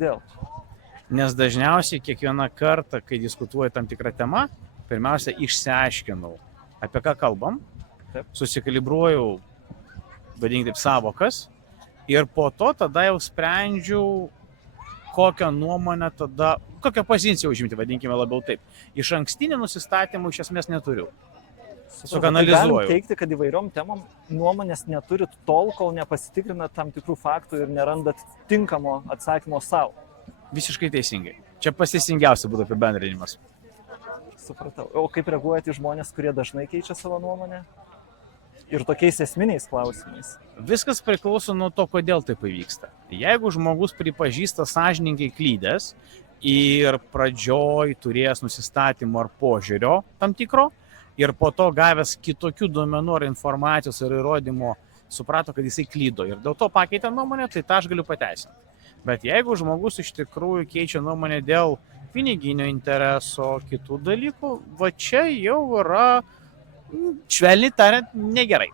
Kodėl? Nes dažniausiai kiekvieną kartą, kai diskutuoju tam tikrą temą, pirmiausia išsiaiškinau, apie ką kalbam, susikalibruoju, vadinkime taip, savokas ir po to tada jau sprendžiu, kokią nuomonę tada, kokią poziciją užimti, vadinkime labiau taip. Iš ankstinį nusistatymų iš esmės neturiu. Galim teigti, kad įvairiom temom nuomonės neturit tol, kol nepasitikrinat tam tikrų faktų ir nerandat tinkamo atsakymo savo. Visiškai teisingai. Čia pasiteisingiausia būtų apibendrinimas. Supratau. O kaip reaguojate į žmonės, kurie dažnai keičia savo nuomonę? Ir tokiais esminiais klausimais? Viskas priklauso nuo to, kodėl taip įvyksta. Jeigu žmogus pripažįsta sąžiningai klydęs ir pradžioj turėjęs nusistatymų ar požiūrio tam tikro, ir po to gavęs kitokių duomenų ar informacijos ar įrodymų suprato, kad jisai klydo ir dėl to pakeitė nuomonę, tai tą aš galiu pateisinti. Bet jeigu žmogus iš tikrųjų keičia nuomonę dėl piniginio intereso, kitų dalykų, va čia jau yra, švelniai tariant, negerai.